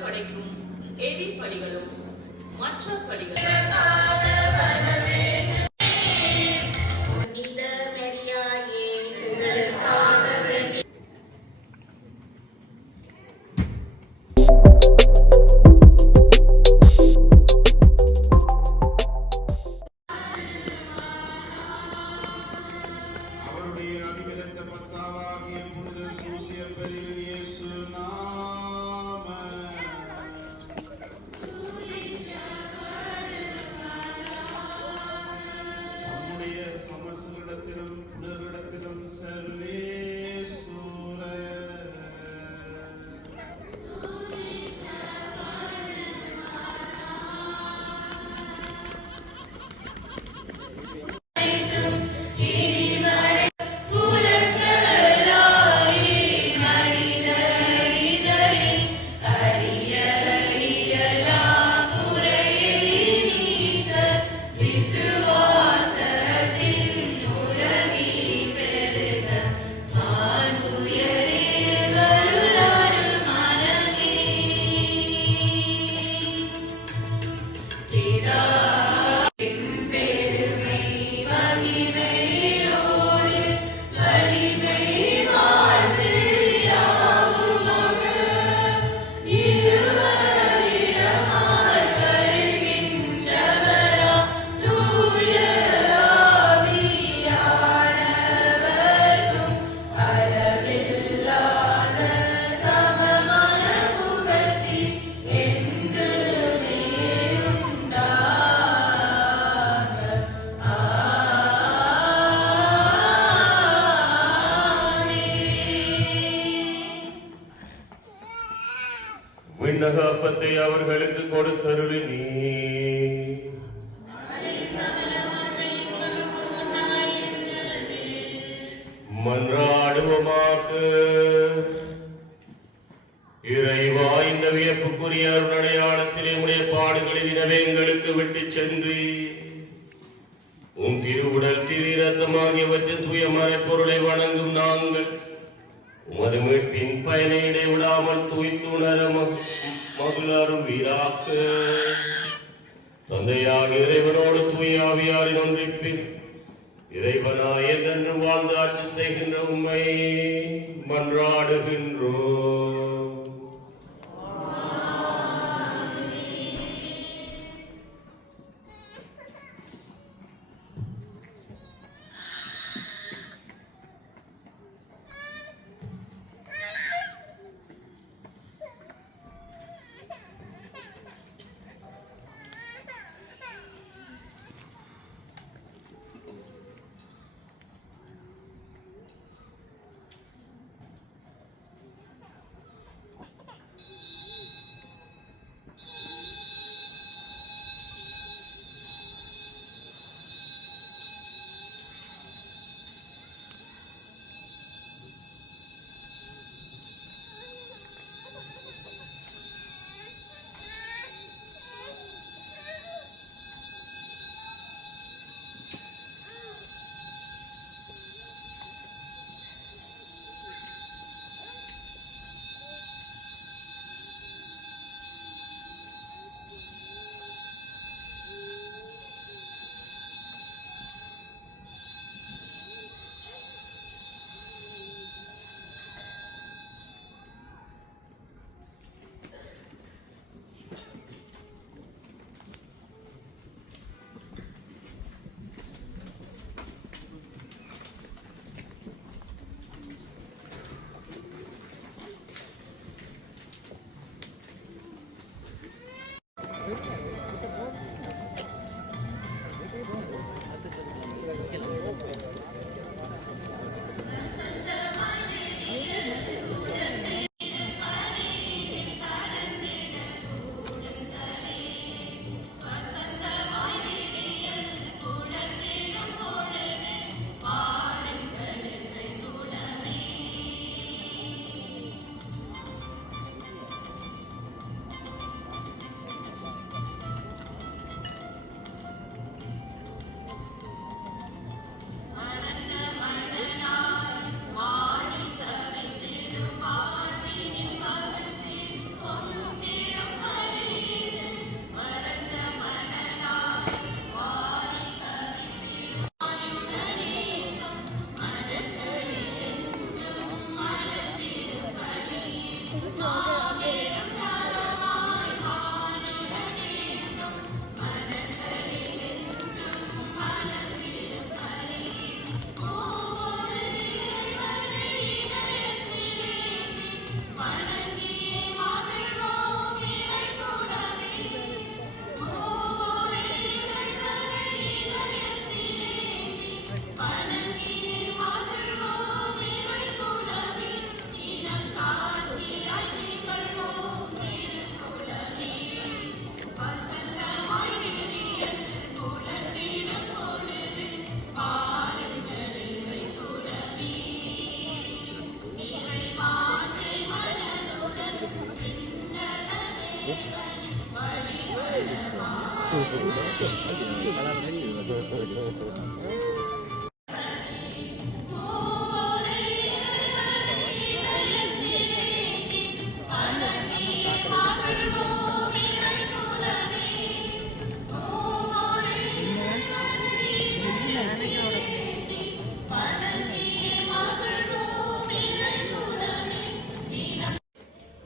படைக்கும் எரிபடிகளும் மற்ற படிகளும் விண்ணகப்பத்தை அவர்களுக்கு கொடுத்தருளி நீ மன்றாடுவமாக. இறைவா, இந்த வியப்புக்குரிய அருளடையாளத்திலே உடைய பாடுகளில் எனவே எங்களுக்கு விட்டு சென்று உன் திருவுடல் திரு ரத்தமாகியவற்றின் தூய மறைப்பொருளை வணங்கும் நாங்கள் உமது மீட்பின் பயனை இடைவிடாமல் தூய்த்துணர மகிழருவீராக. தந்தையாக இறைவனோடு தூய ஆவியாரின் ஒன்றிப்பில் இறைவனாய் என்றென்று வாழ்ந்து ஆட்சி செய்கின்ற உம்மை மன்றாடுகின்றோம்.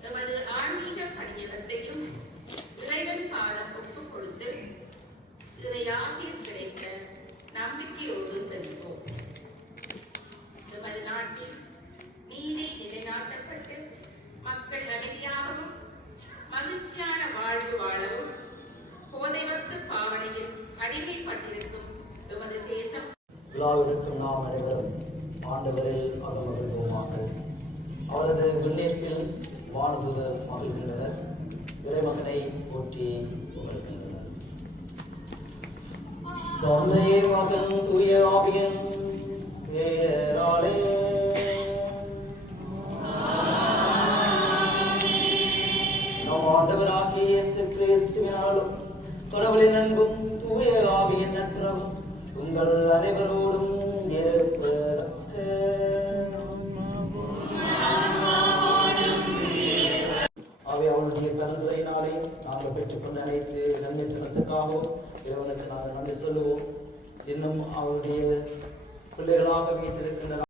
எமது ஆன்மீக படியகத்தையும் இறைவன் பாடம் ஒப்புக் கொடுத்து இறையாசிர் கிடைக்க நம்பிக்கையோடு செல்வோம். எமது நாட்டில் நீதி நிலைநாட்டப்பட்டு மக்கள் அமைதியாகவும் மகிழ்ச்சியான வாழ்வு வாழவும் போதை வஸ்து பாவனையில் அடிமைப்பட்டிருக்கும் எமது தேசம் விழாவிடுக்கும் நாம் அனைவரும் ஆண்டவரில் அகமகிழ்வோமாக. அவரது விண்ணேற்பில் வாழ்ந்து மகிழ்கின்றனர், இறைமகனை போற்றி புகழ்கின்றனர். தந்தை மகன் தூய ஆவியின் பெயராலே நம் ஆண்டவராகிய இயேசு கிறிஸ்துவினாலும் கடவுளின் அன்பும் தூய ஆவியின் நட்புறவும் உங்கள் அனைவரோடும் இருப்பதாக. அவருடைய கலந்துரையினாலே நாங்கள் பெற்றுக்கொண்ட அனைத்து நன்மைத்தனத்துக்காகவும் இறைவனுக்கு நாங்கள் நன்றி சொல்லுவோம். இன்னும் அவருடைய பிள்ளைகளாக வீட்டிருக்கின்ற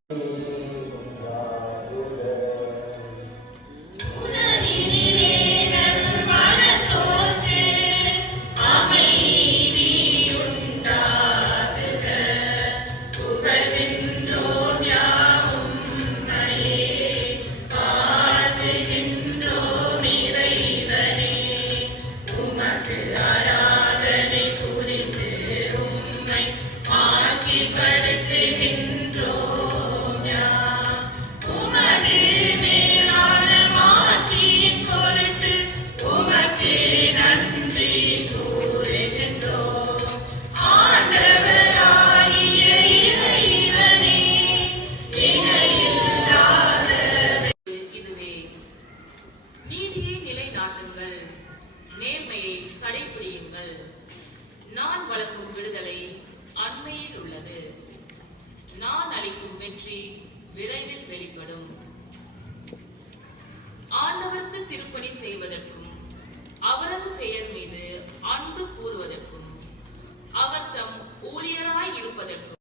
இதுவே நீதியை நிலைநாட்டுங்கள், நேர்மையை கடைபிடியுங்கள். நான் வழங்கும் விடுதலை அண்மையில் உள்ளது. நான் அளிக்கும் வெற்றி விரைவில் வெளிப்படும். ஆண்டவருக்கு திருப்பணி செய்வதற்கும் அவரது பெயர் மீது அன்பு கூறுவதற்கும் அவர் தம் ஊழியராய் இருப்பதற்கும்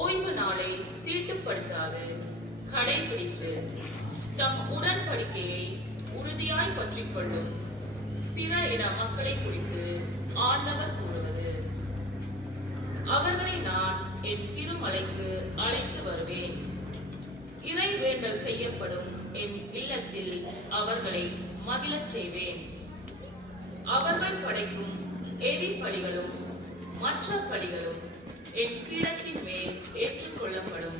ஓய்வு நாளை தீட்டுப்படுத்தாது கடைபிடித்து தம் உடன்படிக்கையை உறுதியாய் பற்றிக் கொள்ளும் பிற இன மக்களை குறித்து ஆண்டவர் கூறுவது, அவர்களை நான் என் திருமலைக்கு அழைத்து வருவேன். இறை வேண்டல் செய்யப்படும் என் இல்லத்தில் அவர்களை மகிழச் செய்வேன். அவர்கள் படைக்கும் எரி பலிகளும் மற்ற பலிகளும் என் பீடத்தின் மேல் ஏற்றுக்கொள்ளப்படும்.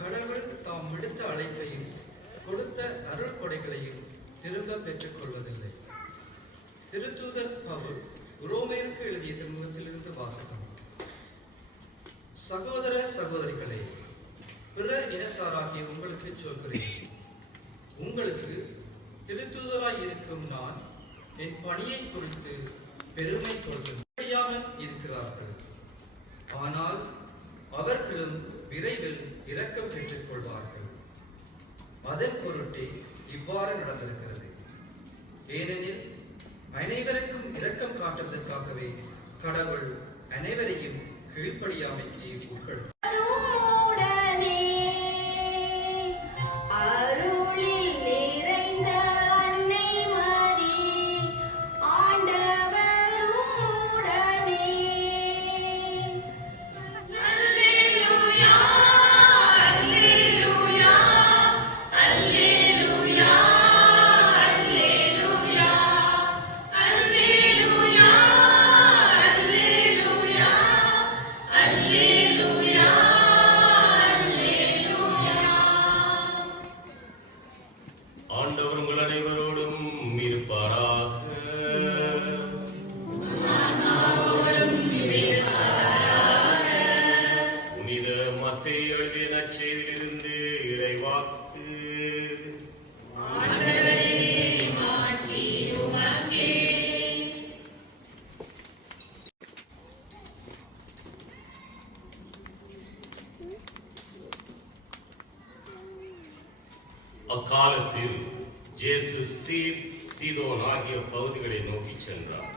கடவுள் தாம் விடுத்த அழைப்பையும் கொடுத்த அருள் கொடைகளையும் திரும்ப பெற்றுக் கொள்வதில்லை. திருத்தூதர் பவுல் ரோமேருக்கு எழுதிய திருமுகத்திலிருந்து வாசகம். சகோதர சகோதரிகளே, பிற இனத்தாராகிய உங்களுக்கு சொல்கிறேன், உங்களுக்கு திருத்தூதராய் இருக்கும் நான் என் பணியை குறித்து பெருமை கொள்ளாமல் இருக்கிறார்கள். ஆனால் அவர்களும் விரைவில் இரக்கம் பெற்றுக் கொள்வார்கள். அதன் பொருட்டே இவ்வாறு நடந்திருக்கிறது. ஏனெனில் அனைவருக்கும் இரக்கம் காட்டுவதற்காகவே கடவுள் அனைவரையும் கீழ்ப்படியாமைக்கு உட்படுத்தார். Alleluia. அக்காலத்தில் இயேசு சீதோன் ஆகிய பகுதிகளை நோக்கி சென்றார்.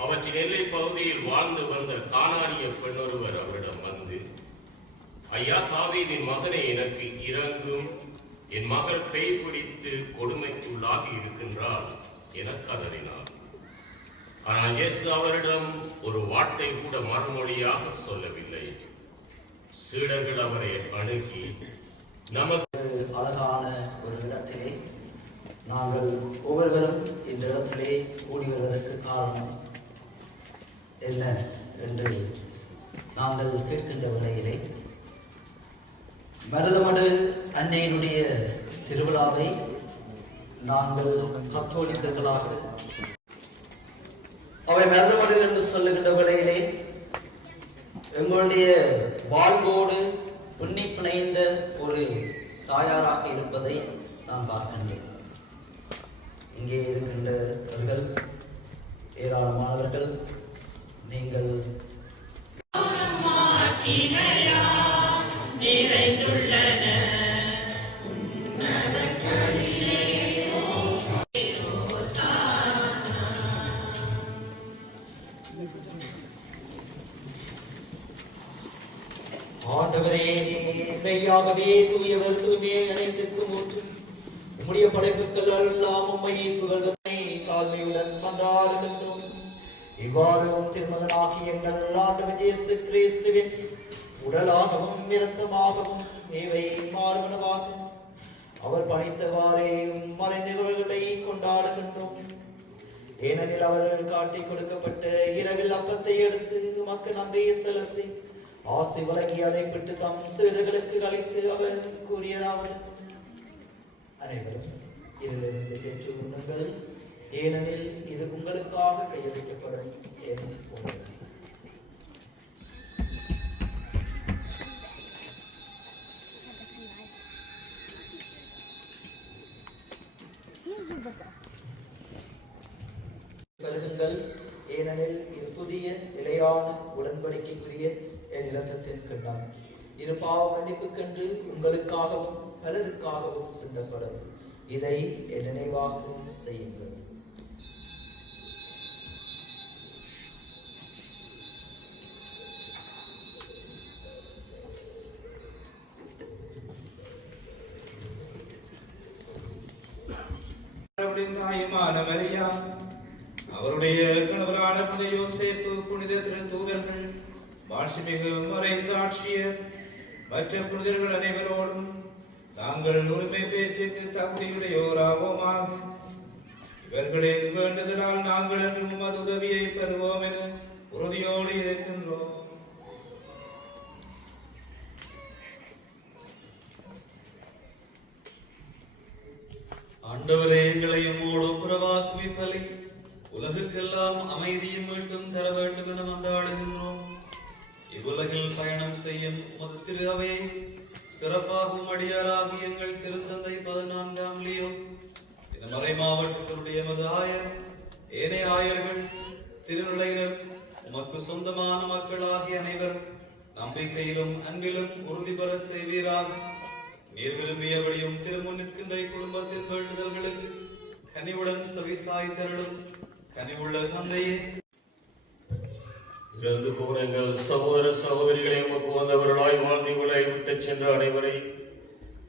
அவற்றின் எல்லை பகுதியில் வாழ்ந்து வந்த கானானிய பெண்ணொருவர் அவரிடம் வந்து, ஐயா, தாவீதின் மகனே, எனக்கு இறங்கும், என் மகள் பேய் பிடித்து கொடுமைக்குள்ளாகி இருக்கின்றாள் என கதறினார். ஆனால் இயேசு அவரிடம் ஒரு வார்த்தை கூட மறுமொழியாக சொல்லவில்லை. சீடர்கள் அவரை அணுகி, நமக்கு அழகான ஒரு இடத்திலே நாங்கள் ஒவ்வொருவரும் இந்த இடத்திலே கூடி வருவதற்கு காரணம் என்ன என்று நாங்கள் கேட்கின்ற வகையிலே, மருதமடு அன்னையினுடைய திருவிழாவை நாங்கள் கத்தோலிக்கர்களாக அவை மருதமடு என்று சொல்லுகின்ற வகையிலே எங்களுடைய வாழ்வோடு பின்னி பிணைந்த ஒரு தாயாராக இருப்பதை நாம் பார்க்கின்றோம். இங்கே இருக்கின்றவர்கள் ஏராளமானவர்கள். நீங்கள் ஆண்டவரே, மெய்யாகவே தூயவர், தூய்மையை அனைத்திற்கும் ஊற்று. உம்முடைய படைப்புகள் எல்லாம் உம்மையை புகழ்வதை தாழ்மையுடன் மன்றாடுகின்றோம். இவ்வாறு திருமகனாகிய எங்கள் ஆண்டவர் இயேசு கிறிஸ்துவின் உடலாகவும் இரத்தமாகவும் இவை மாறுவனவாக அவர் பணித்தவாறே மறை நிகழ்வுகளை கொண்டாடுகின்றோம். ஏனெனில் அவர்கள் காட்டிக் கொடுக்கப்பட்ட இரவில் அப்பத்தை எடுத்து உமக்கு நன்றி செலுத்தி ஆசை வழங்கி அதை பெற்று தம் சீடர்களுக்கு அளித்து அவர் கூறியதாவது, அனைவரும் இதிலிருந்து பெற்று உண்ணுங்கள், ஏனெனில் இது உங்களுக்காக கையளிக்கப்படும் என் உடல். பெருகுங்கள், ஏனெனில் இது புதிய நிலையான உடன்படிக்கைக்குரிய என் இரத்தத்தின் கிண்ணம். இது பாவ மன்னிப்புக்கென்று உங்களுக்காகவும் பலருக்காகவும் சிந்தப்படும். இதை என் நினைவாக செய்யுங்கள். தாயுமான மரியா, அவருடைய கணவரான புனித யோசேப்பு, புனித திருத்தூதர்கள், மாட்சிமிகு மறை சாட்சியர், மற்ற புனிதர்கள் அனைவரோடும் நாங்கள் உரிமை பேற்றுக்கு தகுதியுடையோராவோமாக. இவர்களின் வேண்டுதலால் நாங்கள் என்றும் உமது உதவியை பெறுவோம் என உறுதியோடு இருக்கின்றோம். ஆண்டவரே, எங்களையும் ஒப்புரவாக்குவிப்பலி உலகுக்கெல்லாம் அமைதியும் மீட்டும் தர வேண்டும் என மன்றாடுகின்றோம். இவ்வுலகில் பயணம் செய்யும் உமது திரு அவையை சிறப்பாகும் அடியாராகி எங்கள் திருத்தந்தை 14ஆம் லியோ, இந்த மறை மாவட்டத்தினுடைய எமது ஆயர், ஏனைய ஆயர்கள், திருநிலையினர், உமக்கு சொந்தமான மக்களாகிய அனைவர் நம்பிக்கையிலும் அன்பிலும் உறுதி பெற செய்வீராக. நீர் விரும்பியபடியும் திருமுன் நிற்கின்ற குடும்பத்தின் வேண்டுதல்களுக்கு கனிவுடன் செவிசாய்த்தருளும் கனிவுள்ள தந்தையே. இறந்து போன எங்கள் சகோதர சகோதரிகளை உமக்கு வந்தவர்களாய் வாழ்ந்தவர்களை விட்டு சென்ற அனைவரை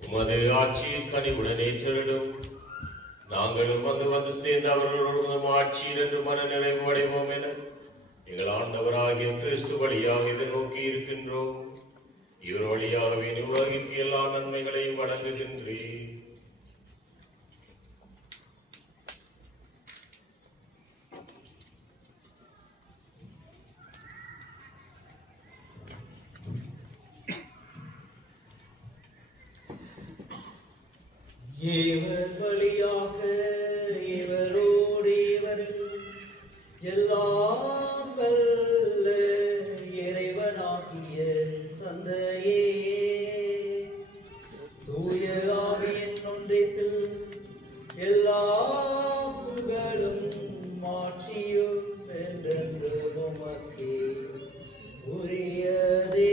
உமது ஆட்சியில் கனிவுடன் ஏற்றருளும். நாங்களும் வந்து சேர்ந்த அவர்களோடு ஆட்சியில் என்று மன நிறைவு அடைவோம் என எங்கள் ஆண்டவராகிய கிறிஸ்து வழியாக இதை நோக்கி இருக்கின்றோம். இவர் வழியாகவே உலகிற்கு எல்லா நன்மைகளையும் வழங்குகின்றேன். இவர் வழியாக இவரோடு இவரில் எல்லாம் வல்ல இறைவனாகிய தந்தையே, தூய ஆவியின் ஒன்றிப்பில் எல்லா புகழும் மாட்சியும் என்றென்று உமக்கே உரியதே.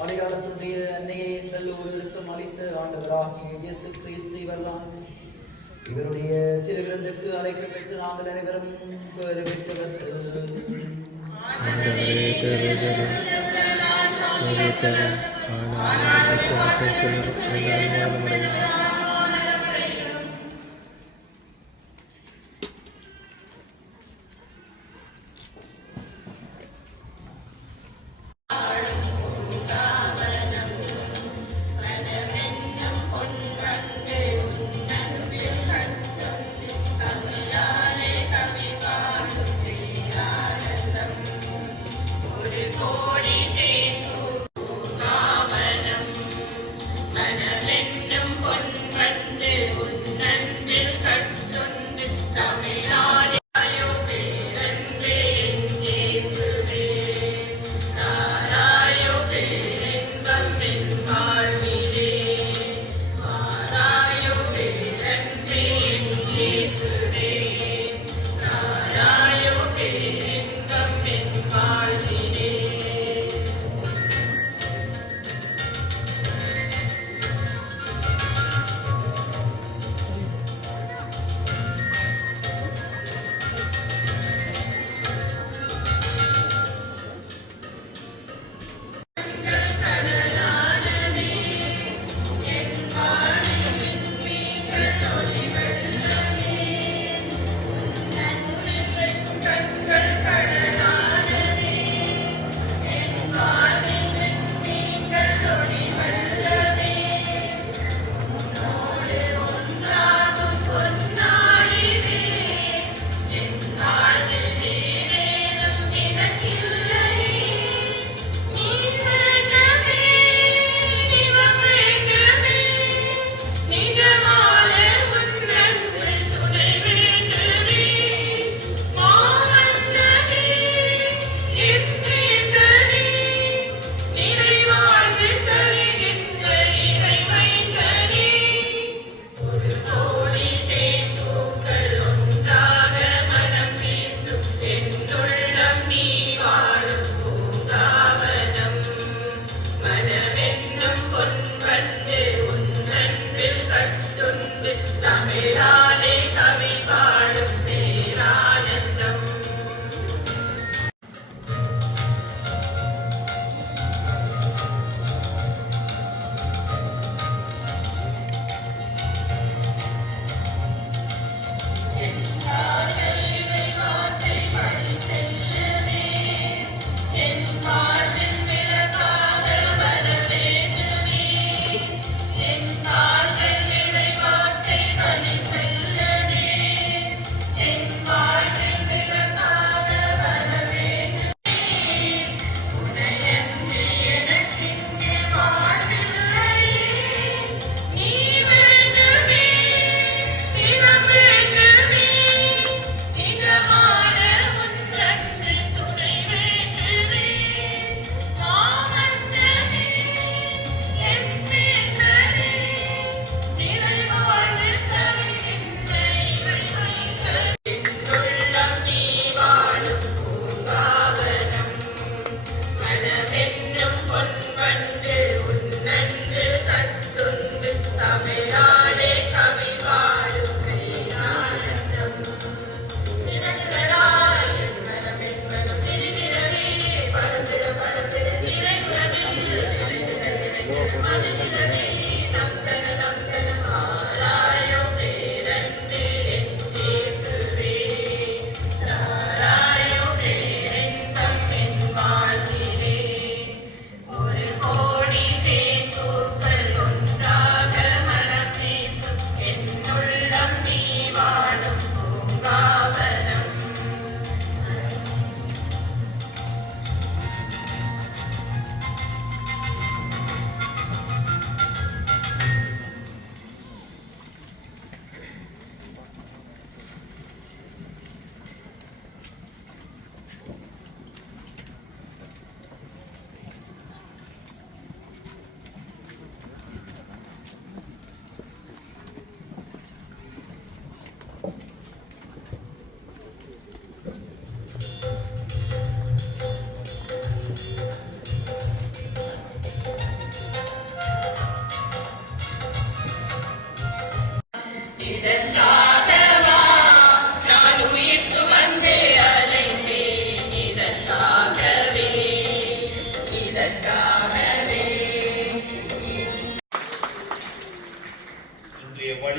அடையாளத்துடைய அன்னையை எங்கள் ஒருவருக்கும் அளித்த ஆண்டவராகிய இயேசு கிறிஸ்து இவர்தான். இவருடைய திருவிருந்துக்கு அழைக்க பெற்று நாங்கள் அனைவரும் பெறு பெற்றவர்கள். மனமென்னும் பொன்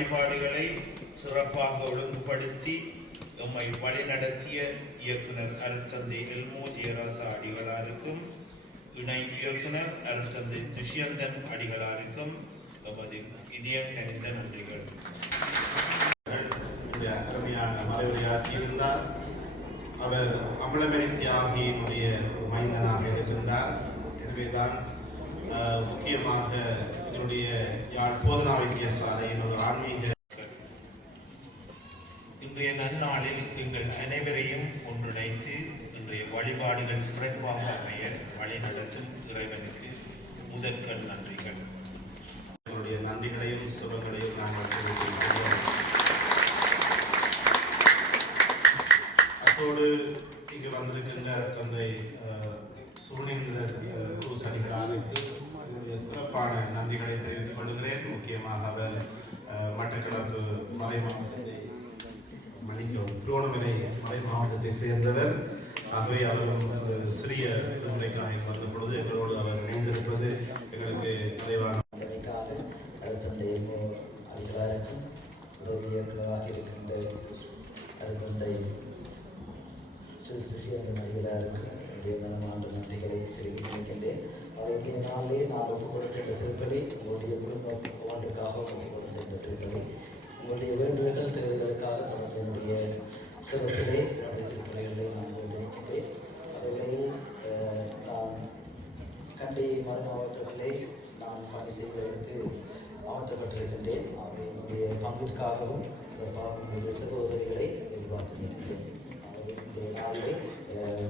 வழிபாடுகளை சிறப்பாக ஒழுங்குபடுத்தி எம்மை வழிநடத்திய இயக்குனர் அருட்தந்தை எல்மோ ஜெயராசா அடிகளாருக்கும் இணை இயக்குனர் அருட்தந்தை துஷ்யந்தன் அடிகளாருக்கும் எமது இதயம் கனிந்த நன்றிகள். அருமையான மறைவுரையாற்றியிருந்தார். அவர் அமலமெரி தியாகியினுடைய மைந்தனாக இருக்கின்றார். எனவேதான் முக்கியமாக என்னுடைய யாழ் போதனா வைத்தியசாலையின் ஒரு ஆன்மீக இன்றைய நன்னாளில் எங்கள் அனைவரையும் ஒன்றிணைத்து இன்றைய வழிபாடுகள் சிறப்பாக அமைய வழி நடத்தும் இறைவனுக்கு முதற்கண் நன்றிகள். எங்களுடைய நன்றிகளையும் சுபங்களையும் நாங்கள் தெரிவிக்கின்றோம். அத்தோடு இங்கு வந்திருக்கின்ற தந்தை சுனேந்திரர் குருஸ் அடிகளாருக்கு என்னுடைய சிறப்பான நன்றிகளை தெரிவித்துக் கொள்கிறேன். முக்கியமாக அவர் மட்டக்களப்பு திருவண்ணாமலை மலை மாவட்டத்தை சேர்ந்தவர். ஆகவே அவரும் ஒரு சிறிய விடுமுறைக்காக வந்த பொழுது எங்களோடு அவர் இணைந்திருப்பது எங்களுக்கு நிறைவான தந்தை அடிகளாருக்கும் உதவி இயக்குநராக இருக்கின்ற தந்தை சிறுசியந்தன் அடிகளாருக்கும் என்னுடைய மனமார்ந்த நன்றிகளை தெரிவித்து நிற்கின்றேன். அவருடைய நாளே நான் ஒப்புக் கொடுத்த இந்த திருப்பலி உங்களுடைய குடும்ப ஒன்றுக்காக ஒப்புக் கொடுத்த இந்த திருப்பலி உங்களுடைய வேண்டுதல்கள் தேவைகளுக்காக தொடர்ந்து என்னுடைய சிறப்பிலே என்னுடைய திருப்பலிகளை நான் ஒன்றிணைக்கின்றேன். அதேவேளையில் நான் கண்டி மறு மாவட்டத்திலே நான் பணி செய்வதற்கு அமர்த்தப்பட்டிருக்கின்றேன். என்னுடைய பங்கிற்காகவும் சிறப்பாக உங்களுடைய சிறு உதவிகளை எதிர்பார்த்து நிற்கின்றேன். இந்த நாளிலே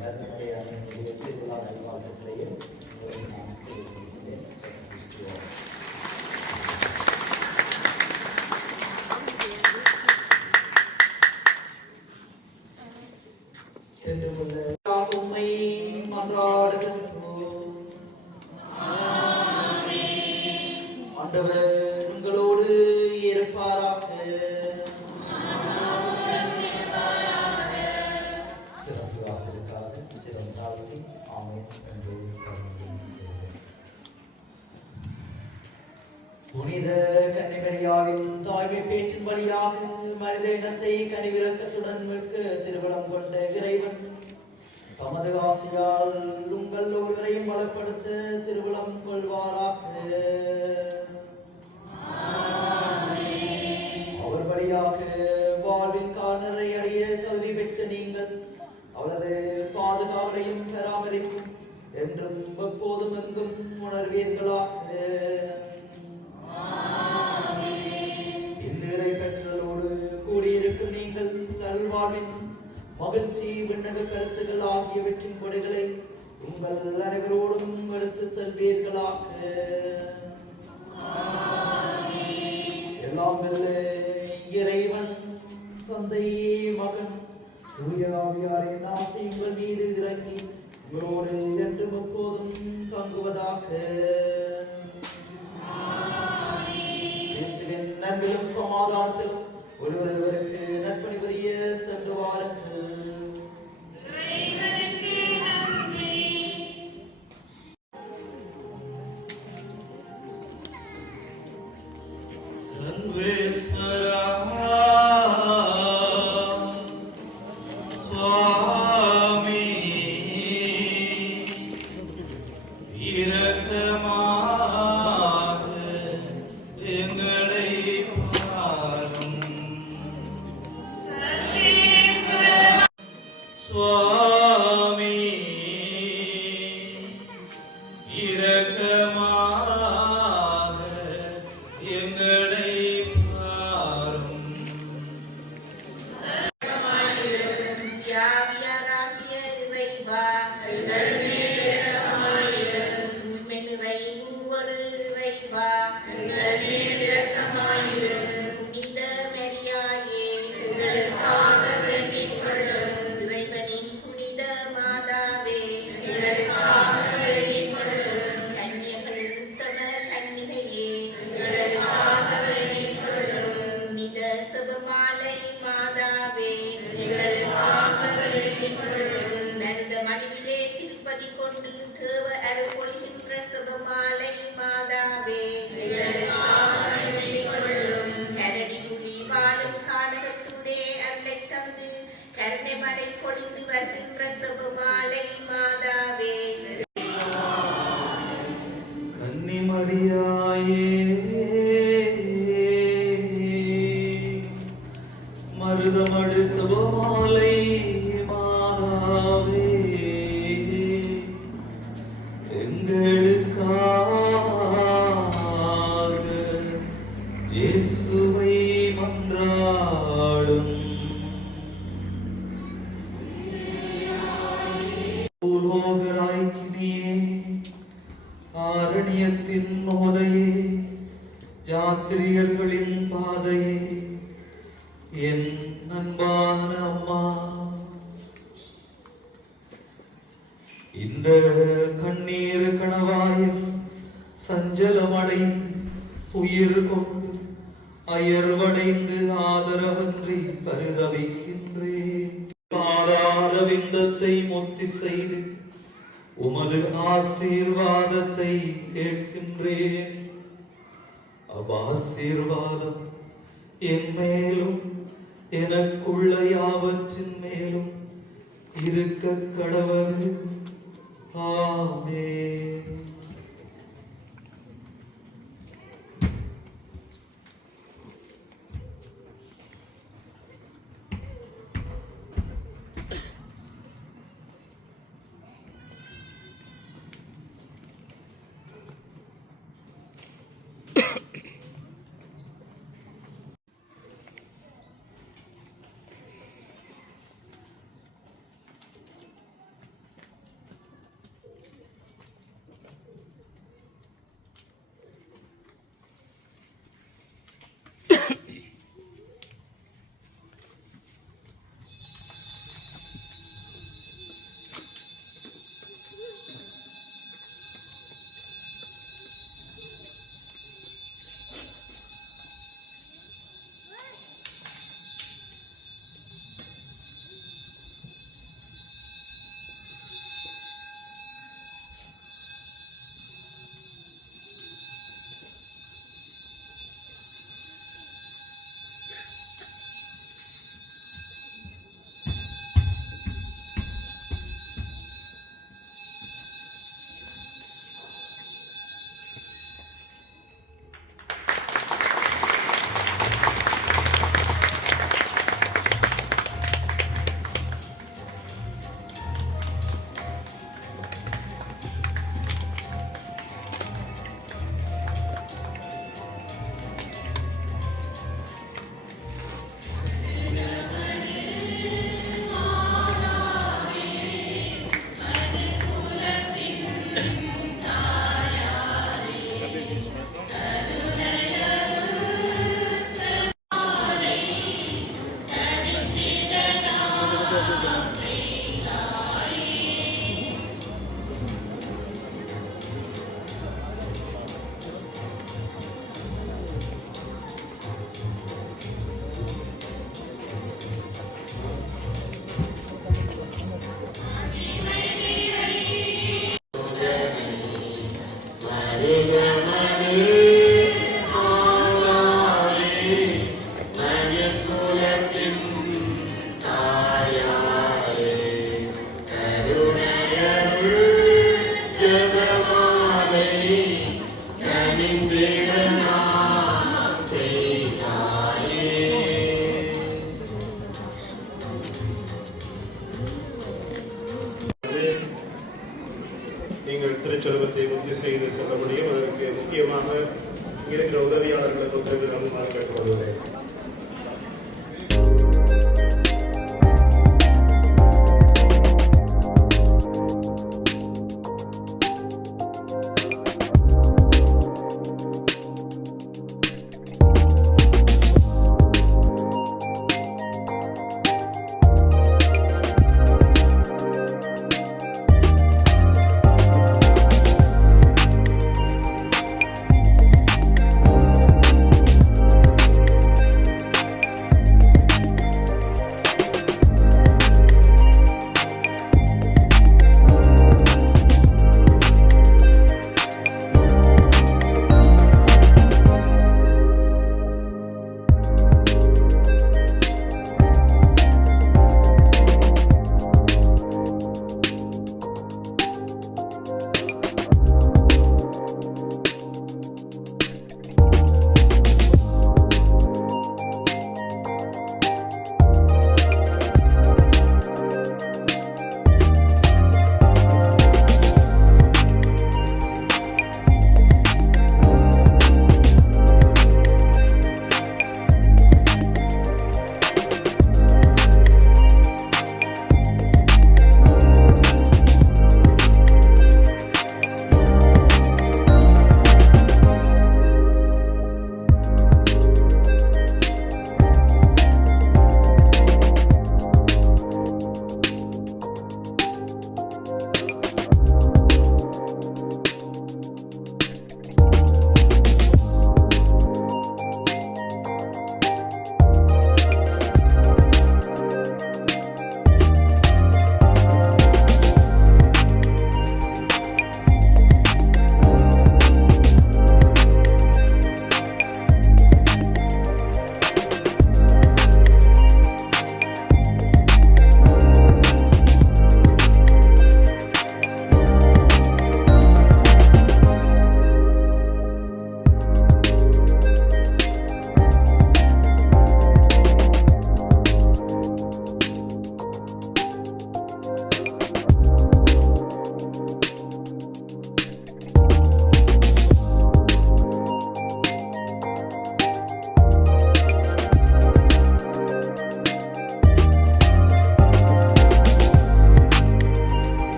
மருந்தமடையான என்னுடைய திருவிழா நல்வாழ்த்துக்களையும் நான் தெரிவித்திருக்கின்றேன். உம்மை மன்றாடுகின்றோம். ஆண்டவர் உங்களோடு இருப்பாராக. சிறப்பு வாசலுக்காக சிரம் தாழ்த்தி ஆமென் என்று புனித கன்னிமரியாவின் தாய்மை பேற்றின் வழியாக மனித இனத்தை கனிவிரக்கத்துடன் மீட்க திருவிழம் கொண்ட இறைவன் தமது ஆசையால் உங்கள் ஒருவரையும் வளப்படுத்த திருவிழம் கொள்வாராக. அவர் வழியாக வாழ்வின் காணரை அடைய தகுதி பெற்ற நீங்கள் அவரது பாதுகாவலையும் பராமரிக்கும் என்றும் எப்போதும் எங்கும் உணர்வீர்களாக. இந்த இறை பெற்றலோடு கூடியிருக்கும் நீங்கள் நல்வாழ்வின் மகிழ்ச்சி விண்ணக பரிசுகள் ஆகியவற்றின் கொடைகளை உங்கள் அனைவரோடும் எடுத்து செல்வீர்களாக. எல்லாம் வல்ல இறைவன் தந்தை மகன் தூய ஆவியாரின் ஆசை உங்கள் மீது இறங்கி உங்களோடு என்றும் எப்போதும் தங்குவதாக. கிறிஸ்துவின் நன்பிலும் சமாதானத்திலும் ஒருவருக்கு நற்பணி புரிய சென்று வாருங்கள். எங்களை பாரும். சர்வேஸ்வரா மரியாயே மருதமடு சுபமாலை மாதாவே எங்களுக்காக இயேசுவை மன்றாடும். பூலோகராய்க்கினியே ஆரண்யத்தின் மோதையே யாத்திரிகர்களின் பாதையே என் அன்பான அம்மா, இந்த கண்ணீர் கணவாயம் சஞ்சலமடைந்து உயிர் கொண்டு அயர்வடைந்து ஆதரவன்றி பரிதவிக்கின்றேன். பாதாரவிந்தத்தை மொத்தி செய்து உமது ஆசீர்வாதத்தை கேட்கின்றேன். அவ்வாசீர்வாதம் என் மேலும் எனக்குள்ள யாவற்றின் மேலும் இருக்க கடவது. ஆமென். நீங்கள் திருச்செல்வத்தை உறுதி செய்து செல்ல முடியும். அதற்கு முக்கியமாக இருக்கிற உதவியாளர்களுக்கு உதவி நல்குமாறு கேட்டுக்கொள்கிறேன்.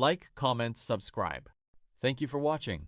Like, comment, subscribe. Thank you for watching.